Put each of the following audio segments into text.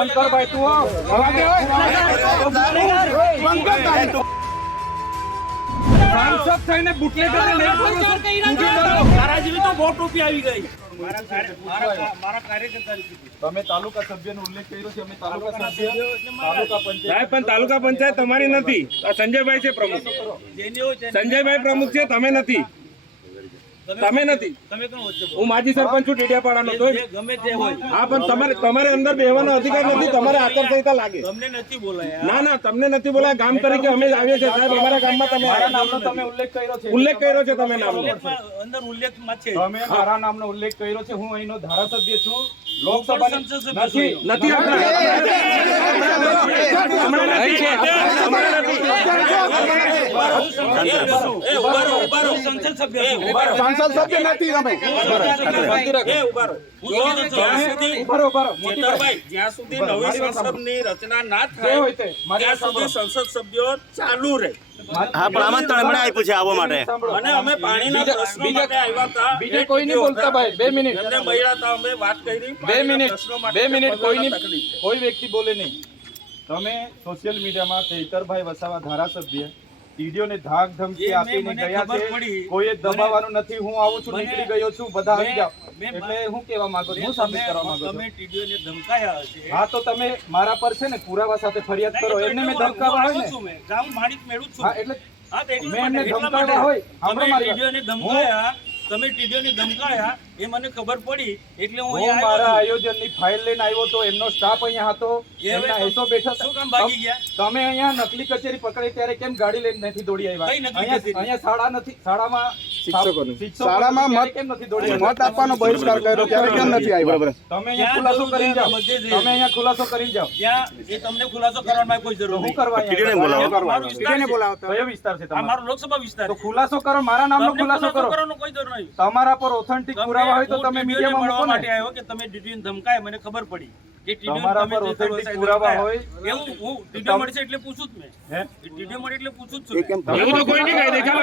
બંધ કર ભાઈ તું સાંસદ થઈને બુટલેગરને નહીં બોલો છો. તારા જેવી તો બહુ ટોપી આવી ગઈ. મારા કાર્યકર્તાની કીધી. તમે તાલુકા સભ્યનો ઉલ્લેખ કર્યો છે. અમે તાલુકા સભ્ય તાલુકા પંચાયત સાહેબ પણ તાલુકા પંચાયત તમારી નથી. આ સંજયભાઈ છે પ્રમુખ. જેની હોય તેને- સંજયભાઈ પ્રમુખ છે, તમે નથી. તમે નથી. તમે કોણ વચ્ચે બોલો? હું માજી સરપંચ છું ટેડિયાપાડાનો. તો જે ગમે તે હોય હા પણ તમારે અંદર બેહવાનો અધિકાર નથી. તમારે આચારસંહિતા લાગે. તમને નથી બોલાયા. ના તમને નથી બોલાય. ગામ તરીકે અમે જ આવીએ છીએ સાહેબ. અમારા ગામમાં તમે મારા નામનો તમે ઉલ્લેખ કર્યો છે. ઉલ્લેખ કર્યો છે તમે નામનો. અંદર ઉલ્લેખમાં છે. તમે મારા નામનો ઉલ્લેખ કર્યો છે. હું અહીંનો ધારાસભ્ય છું. લોકસભાની સંસદ સભ્ય છું. નથી સંસદ સભ્ય છું. સંસદ સભ્ય નથી તમે. જ્યાં સુધી નવી સંસદની રચના ના થાય ત્યાં સુધી સંસદ સભ્યો ચાલુ રહે. હા પણ આમંત્રણ એમણે આપ્યું છે આવવા માટે. અને અમે પાણીના પ્રશ્નો માટે આવ્યા હતા. બીજે કોઈ નહીં બોલતા ભાઈ. 2 મિનિટ. એમને મળ્યા હતા, અમે વાત કરી. 2 મિનિટ. પ્રશ્નો માટે 2 મિનિટ. તકલીફ છે. કોઈ વ્યક્તિ બોલે નહીં. તમે સોશિયલ મીડિયામાં ચૈતરભાઈ વસાવા ધારાસભ્ય ટીડીઓને ધાક ધમકી આપીને મને ગયા ખબર છે. પડી. કોઈએ દબાવવાનું નથી. હું આવું છું, મને- નીકળી ગયો છું, બધા આવી જાઓ. મેં- એટલે હું કહેવા માંગુ છું, હું સાબિત કરવા માંગુ છું. તમે ટીડીઓને ધમકાયા હશે. હા તો તમે મારા પર છે ને પુરાવા સાથે ફરિયાદ કરો. એમને મેં ધમકાવા હોય ને. મેં ગામ માણિક મેળવું છું. હા એટલે હા, તો એટલા મેં એમને માટે, એટલા ધમકાવ્યા માટે. હોય. સાંભળો તમે મારી વાત. ટીડીઓને ધમકાયા, તમે ટીડીઓને ધમકાયા એ મને ખબર પડી એટલે હું હું અહીંયા મારા આવ્યો આયોજનની ફાઇલ લઈને આવ્યો તો એમનો સ્ટાફ અહીંયા હતો. એ હવે એમના એસો બેઠા હતા. શું કામ ભાગી ગયા? તમે અહીંયા નકલી કચેરી પકડી ત્યારે કેમ ગાડી લઈને નથી દોડી આવ્યા? કઈ નકલી અહીંયા કચેરી? અહીંયા શાળા નથી. શાળામાં શિક્ષકોની. શાળામાં ત્યારે કેમ નથી દોડી આવ્યા? મત આપવાનો બહિષ્કાર કર્યો ત્યારે કેમ નથી આવ્યો? તમે અહીંયા ખુલાસો કરીને જાઓ. બધે જ. તમે અહીંયા ખુલાસો કરીને જાઓ. ત્યાં એ તમને ખુલાસો કરવાની કોઈ જરૂર તો હું નહીં. કરવા ટીડીઓને અહીંયા? બોલાવો. મારો વિસ્તાર છે. કયો વિસ્તાર છે આ તમારો? મારો લોકસભા વિસ્તાર તો છે. ખુલાસો કરો. મારા નામનો તમને ખુલાસો કરો. કરવાનો કોઈ જરૂર નહીં. તમારા પર ઓથેન્ટિક પુરાવા હોય તો હું તમે ટીડીઓને મીડિયામાં મળવા મૂકો માટે ને. આવ્યો કે તમે ટીડીઓને ધમકાય, મને ખબર પડી કે ટીડીઓને તમારા તમે પર જે authentic વસાઈ પુરાવા ધમકાયા. હોય. એવું હું ટીડીઓ મળશે એટલે પૂછું જ મેં. હે? ટીડીઓ મળે એટલે પૂછું જ છું એ મેં. કેમ એવું તો કોઈ નહીં કહી દે. ચાલો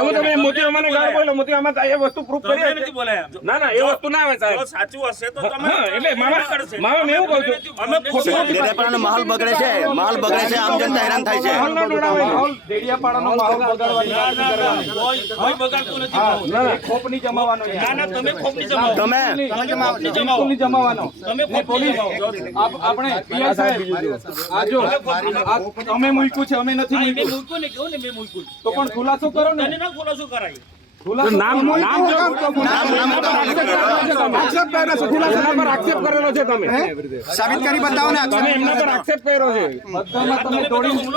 એવું તમે મોતી અમાને ગાળ બોલો. મોતી આમાં એ વસ્તુ પ્રૂફ તમને કરી નથી બોલાયા. ના એ વસ્તુ ના આવે જો સાહેબ. સાચું હશે તો તમે હા, એટલે મામા મેં એવું કહું છું. અમે ખોટું ડેડિયાપાડાનો માહોલ બગડે છે. માહોલ બગડે છે. આમ જનતા હેરાન થાય છે. માહોલ ડેડિયાપાડાનો માહોલ બગાડવાની વાત નથી કરવાની. કોઈ બગાડતું નથી. હા, એ ખોપની જમાવાનો છે. ના તમે ખોપની જમાવો. તમે ખોપની જમાવો. બિલકુલ નહીં જમાવાનો. તમે ને પોલીસ આપણે પીઆઈ સાહેબ આ જો આ તમે મૂક્યું છે, અમે નથી હા, મેં મૂક્યું. મૂક્યું ને કેવું ને મેં મૂક્યું. તો પણ ખુલાસો કરો ને. તને ના ખુલાસો કરાય. ખુલાસો નામ કરો. નામ જો આક્ષેપ કર્યો છે. એમના પર આક્ષેપ કરેલો છે તમે. સાબિત કરી બતાવો ને. તમે એમના પર આક્ષેપ કર્યો છે. બધામાં તમે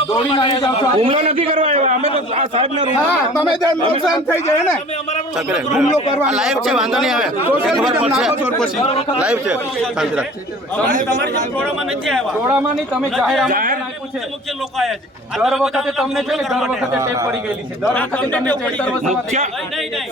દોડીને આવી જાઓ છો. હુમલો નથી કરવા આવ્યા. અમે તો આ સાહેબના રૂમ હા તમે ત્યાં નુકસાન થઈ જાય ને. તમે અમારા પર ચકરે. હુમલો કરવાનો. લાઈવ છે, વાંધો નહીં આવે. ખબર પડશે. લાઈવ છે. શાંતિ રાખ. તમારી જેમ ટોળામાં નથી આવ્યા. ટોળામાં નહીં, તમે જાહેર જાહેર આપ્યું છે. મુખ્ય લોકો આયા છે. દર વખતે તમને છે ને દર વખતે ટેપ પડી ગયેલી છે. દર વખતે તમને ચેતર વસાવા મુખ્ય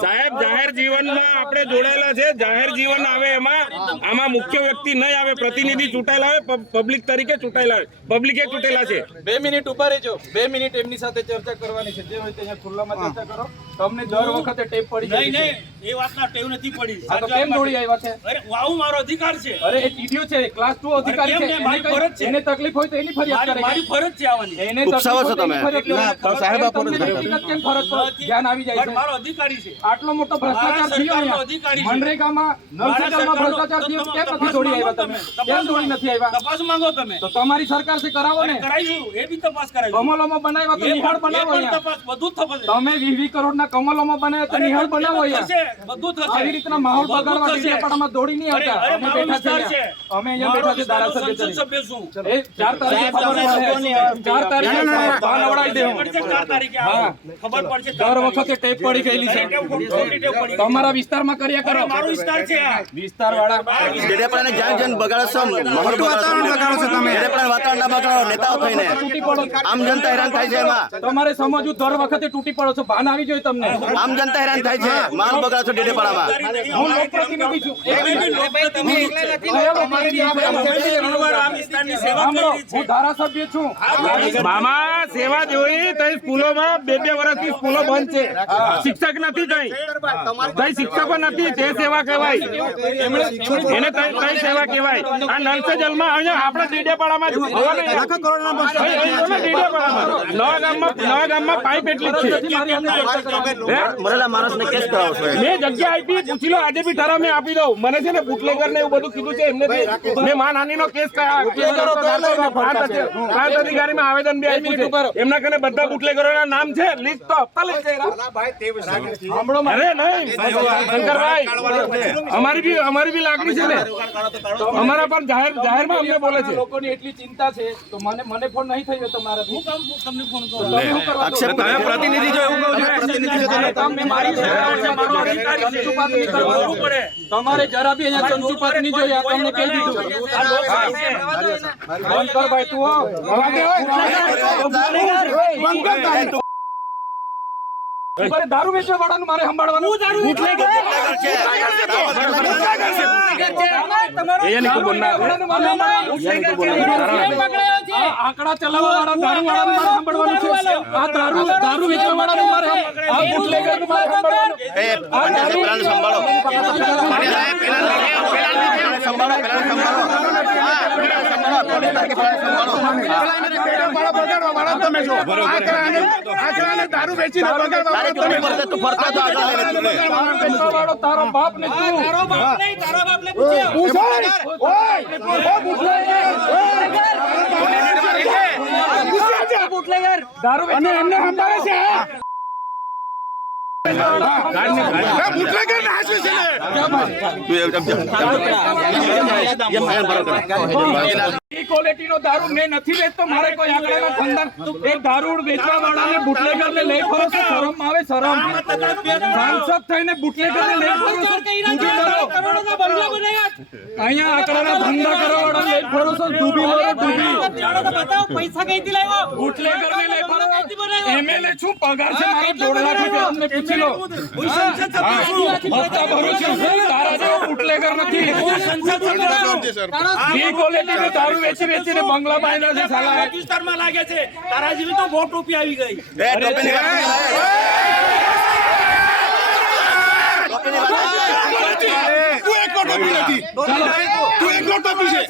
સાહેબ જાહેર જીવનમાં આપણે જોડાયેલા છે. જાહેર જીવન આવે એમાં આમાં મુખ્ય વ્યક્તિ નહીં આવે. પ્રતિનિધિ ચૂંટાયેલા આવે, પબ્લિક તરીકે ચૂંટાયેલા આવે. પબ્લિકે ચૂંટેલા છે. 2 મિનિટ ઉભા રહેજો. 2 મિનિટ એમની સાથે ચર્ચા કરવાની છે. જે હોય તે અહીંયા ખુલ્લામાં ચર્ચા કરો. તમને દર વખતે ટેપ પડી નહીં ગયેલી છે. નહીં એ વાતના ટેવ નથી પડી. આ તો કેમ દોડી આવ્યા છે? અરે વાવ મારો અધિકાર છે. અરે એ ટીડીઓ છે, ક્લાસ 2 અધિકારી કેમ છે. ને? મારી એને ફરજ છે. એને તકલીફ હોય તો એની ફરિયાદ કરે. મારી ફરજ છે આવવાની. એને ઉપસાવો છો તકલીફ હોય તો તમે. એની ફરિયાદ કરે. સાહેબ આ તમને ફરજ વ્યક્તિગત કેમ ફરજ પર ધ્યાન આવી જાય પણ છે? મારો અધિકારી છે. આટલો મોટો ભ્રષ્ટાચાર મારા થયો સરકારનો અહીંયા. અધિકારી છે. મનરેગામાં નલસેકરમાં ભ્રષ્ટાચાર થયો. કેમ નથી દોડી આવ્યા તમે? કેમ દોડી નથી આવ્યા? તપાસ માંગો તમે. તો તમારી સરકાર છે, કરાવો ને. કરાઈશું એ બી તપાસ કરાઈશું. કમલોમાં બનાવ્યા તો એ નિહાળ પણ બનાવો અહીંયા. તપાસ બધું જ થશે. તમે 20 કરોડના કમલોમાં બનાવ્યા તો નિહાળ બનાવો અહીંયા. થશે, બધું થશે. આવી રીતના માહોલ બધું બગાડવા થશે. ડેડિયાપાડામાં દોડી નહીં આવતા. અરે, અમે મારો બેઠા વિસ્તાર છે છે. અહીંયા. અમે અહીંયા મારો બેઠા છે વિસ્તારનો ધારાસભ્ય સંસદ તરીકે. સભ્ય છું. એ 4 તારીખે ખબર પડે. 4 તારીખે ભાન અવડાવી દે હું. પડશે 4 તારીખે હા. ખબર પડશે દર વખતે ટેપ પડી ગયેલી છે. તમારા વિસ્તારમાં કર્યા કરો. મારો વિસ્તાર છે આ. વિસ્તાર વાળા ડેડિયાપાડાને જ્યાં જ્યાં બગાડો છો, માહોલ બગાડો છો. ડેડિયાપાડાનું વાતાવરણ ના બગાડો નેતાઓ થઈને. તૂટી પડો. આમ જનતા હેરાન થાય છે એમાં. તમારે સમજવું, દર વખતે તૂટી પડો છો. ભાન આવી જોઈએ તમને. આમ જનતા હેરાન થાય છે. માહોલ બગાડો છો ડેડિયાપાડામાં. હું લોકપ્રતિનિધિ છું. તમે એકલા નથી. હવે અમારી તમે રણવાર આ વિસ્તાર પ્રકારની સેવા કરી છે. હું ધારાસભ્ય છું. મામા સેવા જોઈ તઈ સ્કૂલોમાં 2-2 વર્ષથી સ્કૂલો બંધ છે. શિક્ષક નથી તઈ શિક્ષકો નથી તે સેવા કહેવાય. એને તઈ સેવા કહેવાય. આ નલ સે જલમાં અહીંયા આપણે ડેડિયાપાડામાં નવા ગામમાં પાઇપ એટલી જ છે. મરેલા માણસને કેસ કરાવો છો મેં જગ્યા આપી પૂછી લો આજે બી ઠરાવ મેં આપી દઉં. મને છે ને બુટલેગર ને એવું બધું કીધું છે એમને મેં માનહાનિનો કેસ પ્રાંત અધિકારીમાં આવેદન બી આપ્યું છે. એમના કને બધા બુટલેગરોના નામ છે. લિસ્ટ તો આપતા લઈ જઈ અરે નહીં શંકરભાઈ અમારી બી લાગણી છે ને. અમારા પર જાહેરમાં અમને બોલે છે. લોકોની એટલી ચિંતા છે તો મને ફોન નહીં થયો તમારા તમને ફોન કરું. આક્ષેપ પ્રતિનિધિ જો એવું કહો છો, પ્રતિનિધિ જો તમે તમારે જરા બી અહીંયા ચંચુપાત નહીં જોઈએ. આ તમને કહી દીધું. શંકરભાઈ તું આવ. દારૂ વેચવા વાળાનું મારે સંભાળવાનું. આંકડા ચલાવવા વાળા દારૂ વાળાનું મારે સંભાળવાનું છે. આ દારૂ વેચવા વાળાનું મારે આ બુટલેગરનું મારે સંભાળવાનું. દારૂ વેચીને તારો બાપ ને તું દારૂ અને એમને સંભાળે છે. ક્વોલિટી નો દારૂ મેં નથી વેચતો. મારે કોઈ આંકડાના ધંધા એક દારૂ વેચવા વાળાને બુટલેગર ને લઈ ફરો છો. શરમ આવે શરમ. સાંસદ થઈને બુટલેગર ને લઈ ફરો છો. અહીંયા આંકડાના ધંધા કરવા વાળા લઈ ફરો છો. ડૂબી મારો ડૂબી પૈસા કઈથી લાવ્યો? બુટલેગર ને લઈ ફરો. એમએલએ છું પગાર છે મારો 1.5 લાખ રૂપિયા. અમને પૂછી લો. હપ્તા ભરું છું. તારા જેવો બુટલેગર નથી. બી ક્વોલિટી નો દારૂ વેચીને બંગલા બાંધ્યા છે સાલા. વિસ્તારમાં લાગે છે. તારા જેવી તો બહુ ટોપી આવી ગઈ. તું એકલો ટોપી છે.